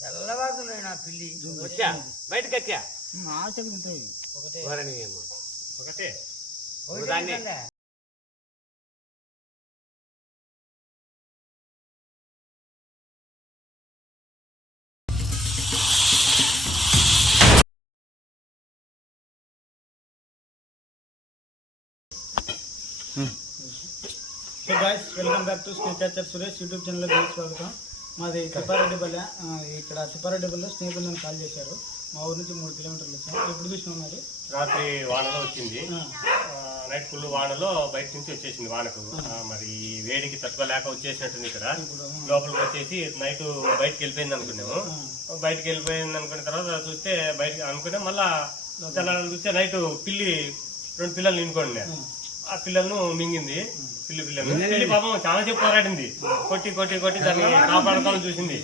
తెల్లవారుతున్నాయి నా పిల్లి వచ్చా బయటకు వచ్చా ఉమ్, ఆశకు తింటాయి ఒకటే. ఒకటే. So guys welcome back to snake catcher Suresh YouTube ఛానల్కి స్వాగతం. మాది సిప్పారెడ్డిపల్లె ఆ, ఇక్కడ సిప్పారెడ్డిపల్లె స్నేహితులు నన్ను కాల్ చేశారు. మా ఊరు నుంచి మూడు కిలోమీటర్లు వచ్చాం. ఎప్పుడు చూసినాం మరి? రాత్రి వానలో వచ్చింది. నైట్ ఫుల్ వానలో బయట నుంచి వచ్చేసింది వానకు. మరి వేడికి తట్టుకోలేక వచ్చేసినట్టుంది ఇక్కడ. లోపలికి వచ్చేసి నైట్ బయటకు వెళ్ళిపోయింది అనుకున్నాము. బయటకి వెళ్ళిపోయింది అనుకున్న తర్వాత చూస్తే బయటకి అనుకున్నాం మళ్ళా తెల్లారి చూస్తే నైట్ పిల్లి రెండు పిల్లలు నినుకోండి ఆ. పిల్లలను మింగింది. పిల్లి పిల్లలు పిల్లి పాపం చాలా సేపు పోరాడింది. కొట్టి కొట్టి కొట్టి దాన్ని కాపాడుకోవాలని చూసింది.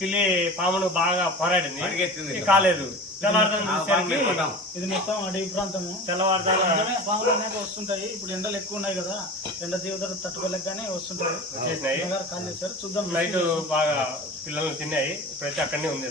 పిల్లి పామును బాగా పోరాడింది. కాలేదు. ఇది మొత్తం అడవి ప్రాంతము. అనేవి వస్తుంటాయి. ఇప్పుడు ఎండలు ఎక్కువ ఉన్నాయి కదా. ఎండ తీవ్రత తట్టుకోలేకనే వస్తుంటాయి. కాల్ చేశారు. చూద్దాం. నైట్ బాగా పిల్లలు తిన్నాయి. ఇప్పుడైతే అక్కడనే ఉంది.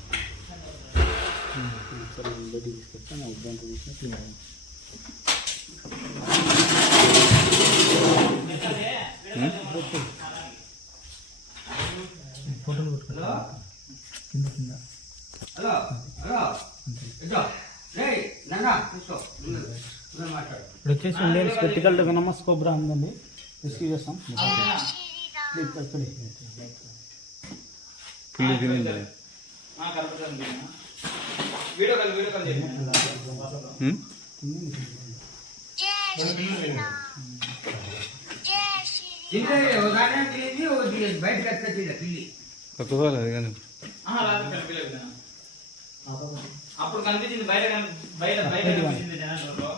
అది మాట్లాడు ఇప్పుడు వచ్చేసి ఇండియన్ స్పెక్టికల్ ఎకనమస్ కోబ్రా ఉందండి రిస్క్ చేస్తాం వీడియో కాల్ వీడియో కాల్ చేయండి బయటకు తినే పిల్లి అప్పుడు కనిపించింది బయట బయట బయట కనిపించింది జనాలలో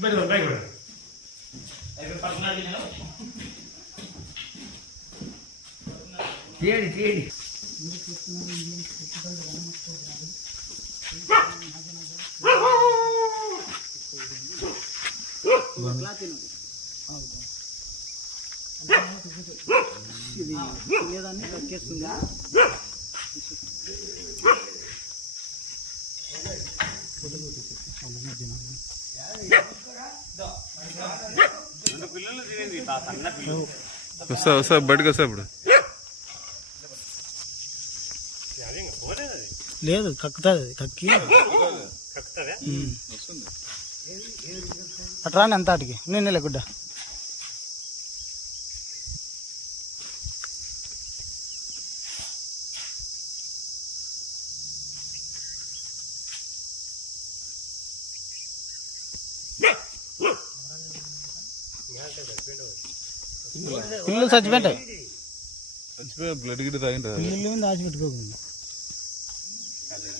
బయట బయట కూడా ఎక్కడ పడుకున్నాడు నేను తీయండి తీయండి లేదాన్ని కక్కేస్తుందా పిల్లలు వస్తా వస్తా బయటకు వస్తా ఇప్పుడు. లేదు కక్కుతుంది అది కక్కి. కక్కుతుందా? అట్రాని ఎంత ఆటికి నేను లేకుండా పిల్లలు చచ్చిపోతాయి చచ్చిపోయి బ్లడ్ గిట్ తాగింటారు పిల్లలు మీద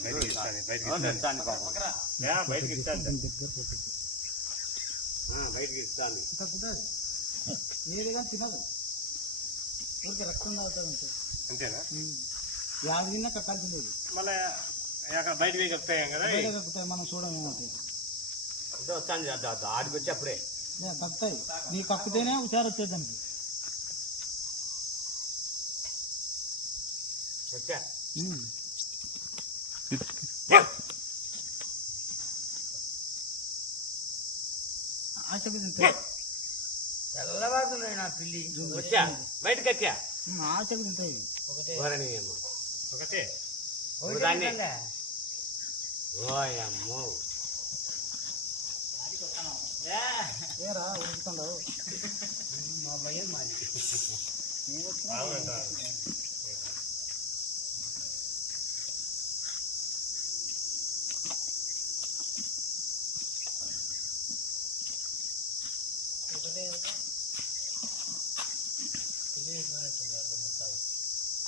బయటకి ఇస్తాను బయటకి ఇస్తాను బయటకి ఇస్తాను తినదు ఊరికి రక్తం తాగుతుంది అంతే అంతేనా యాది తిన్నా కక్కాల్సింది ఇది. మళ్ళీ అక్కడ కక్కుతాయి కదా బయట మనం చూడమేమవుతాయి వస్తాను ఆడికి వచ్చి అప్పుడే నీ కక్కుతేనే హుషారు వచ్చేది దానికి వచ్చా తెల్లవారుతున్నాయి నా పిల్లి. వచ్చా? బయటకు వచ్చా ఉమ్, ఆశకు తింటాయి వరణి ఏమో ఒకటే ఒకటే. దాన్ని తింటాలే. ఓయమ్మో. ఏరా ఉరుకుతుండవు మా భయం మాది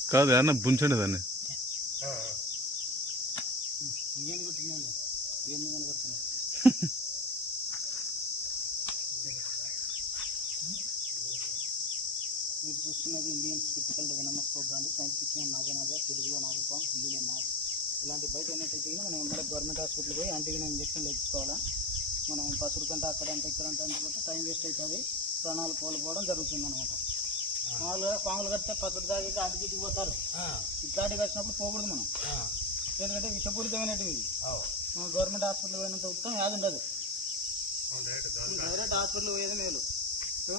కాదు అన్న బుంచండి దాన్ని. ఇంకేం కొట్టినావు? ఏం కనబడుతున్నాయి మీరు చూస్తున్నది Indian spectacle venomous brand scientific name నాగనాథ తెలుగులో నాగపాం హిందీలో నాగ్. ఇలాంటి బయట ఉన్నట్టయితే మనం ఎమ్మడే గవర్నమెంట్ హాస్పిటల్ పోయి యాంటీగిన ఇంజక్షన్ వేయించుకోవాలా మనం పసురు కంటే అక్కడ అంత ఇక్కడ అంటే టైం వేస్ట్ అవుతుంది ప్రాణాలు కోల్పోవడం జరుగుతుంది అనమాట మామూలుగా పాములు కడితే పసురు తాగి అడిగిటికి పోతారు. ఇట్లాంటివి వచ్చినప్పుడు పోకూడదు మనం. ఎందుకంటే విషపూరితమైనటివి. మన గవర్నమెంట్ హాస్పిటల్ పోయినంత ఉత్తమం యాది ఉండదు డైరెక్ట్ హాస్పిటల్ పోయేది మేలు.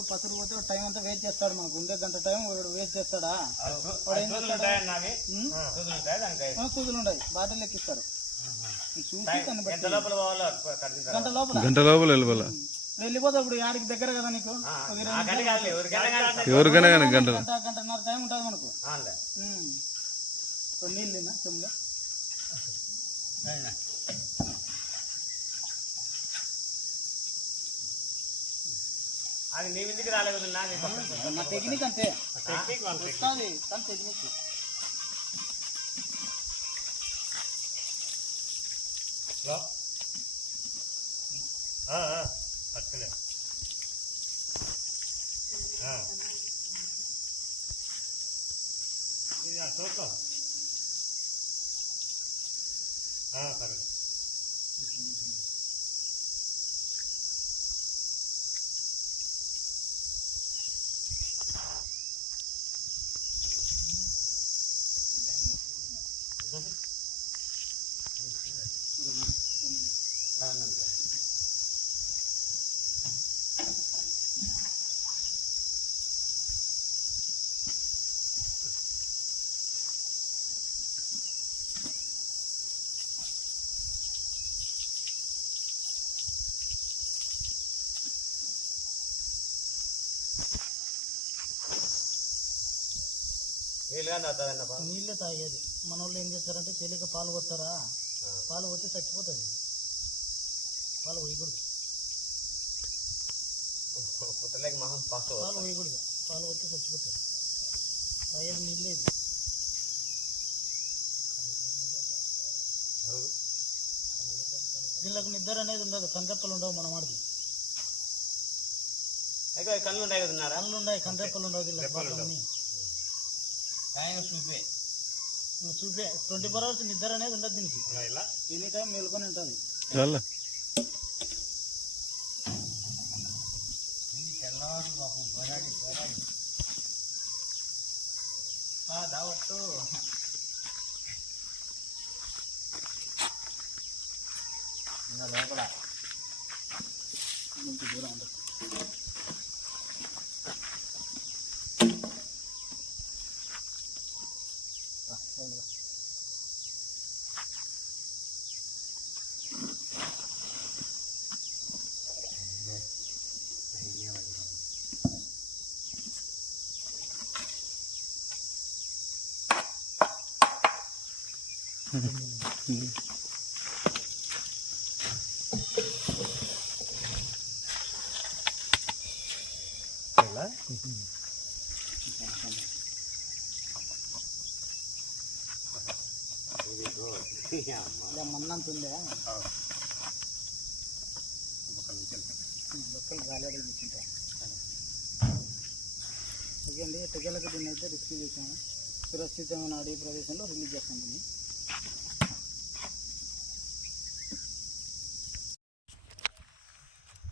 పసరు పోతే టైం అంతా వెయిట్ చేస్తాడు మనకు ఉండే గంట టైం వాడు వేస్ట్ చేస్తాడా? సూదులు ఉన్నాయి బాటిల్ బట్టి గంట లోపల? గంట లోపల వెళ్ళిపోలే ఇప్పుడు యాడికి దగ్గర కదా నీకు? ఎవరికైనా కానీ గంట గంట గంటన్నర టైం ఉంటుంది మనకు. నీళ్ళు తిన్నా చెమ్ములో అది నీ ఇంటికి రాలేదు మా టెక్నిక్ అంతే. వస్తుంది కానీ టెక్నిక్ అట్లనే ఇది చూస్తాం సరే నీళ్ళే తాగేది. మన వాళ్ళు ఏం చేస్తారంటే తెలియక పాలు పోతారా పాలు పోతే చచ్చిపోతుంది. పాలు పోయకూడదు. పాలు పోయకూడదు. పాలు పోతే చచ్చిపోతుంది. తాగేది నీళ్ళేది వీళ్ళకి నిద్ర అనేది ఉండదు. కండ్రెప్పలు ఉండవు మన వాడికి. కళ్ళు ఉన్నాయి కళ్ళు ఉన్నాయి కండ్రెప్పలు ఉండవు వీళ్ళకి ఆయన చూపే. చూపే. ట్వంటీ ఫోర్ అవర్స్ నిద్ర అనేది ఉండదు దీనికి. ఇలా ఎనీ టైం మేలుకొని ఉంటుంది. చాలా. దావట్టు లోపల. కొంచెం దూరం ఉండదు మన్నంత ఉందా బొక్కలు గాలి కూర్చుంటా ఓకే అండి టికెళ్ళకి దీన్ని అయితే రిస్క్ చేసాము సురక్షితమైన అడవి ప్రదేశంలో రిలీజ్ చేస్తాం దీన్ని.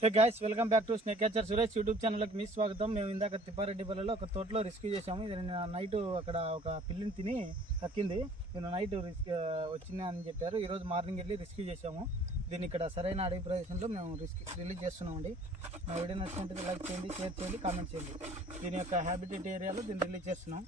Hey guys welcome back to snake catcher Suresh YouTube ఛానల్కి మీ స్వాగతం. మేము ఇందాక తిప్పారెడ్డిపల్లిలో ఒక తోటలో రెస్క్యూ చేసాము ఇది నిన్న నైట్ అక్కడ ఒక పిల్లిని తిని కక్కింది. నిన్న నైట్ రిస్క్ వచ్చింది అని చెప్పారు. ఈరోజు మార్నింగ్ వెళ్ళి రెస్క్యూ చేసాము దీన్ని ఇక్కడ సరైన అడవి ప్రదేశంలో మేము రిస్క్ రిలీజ్ చేస్తున్నామండి. మా వీడియో నచ్చినట్టు లైక్ చేయండి షేర్ చేయండి కామెంట్ చేయండి. దీని యొక్క హ్యాబిటెట్ ఏరియాలో దీన్ని రిలీజ్ చేస్తున్నాం.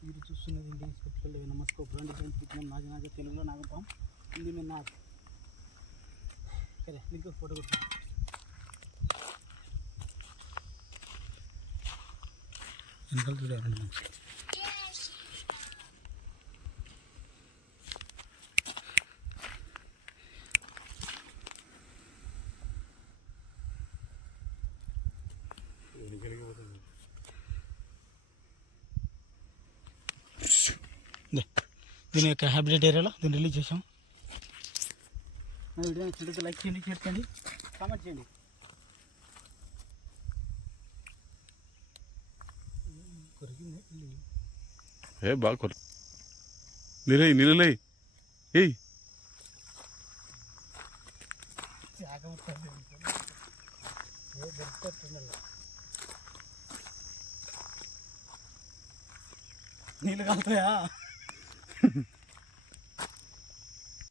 మీరు చూస్తున్నది ఇండియన్ స్పెక్టికల్ నమస్కోప్ రెండు సైన్స్ విజ్ఞాన్ నాగనాథ తెలుగులో నాగపాం హిందీ మీద నాగ్ సరే మీకు ఫోటో కొట్టు వెనకాల చూడాలండి దీని యొక్క హ్యాబిటేట్ ఏరియాలో దీన్ని రిలీజ్ చేసాం నా వీడియో నచ్చినట్లయితే లైక్ చేయండి షేర్ చేయండి కామెంట్ చేయండి. ఏ బాగా కొర నీళ్ళై నీళ్ళై ఏయ్. నీళ్ళు కలుతాయా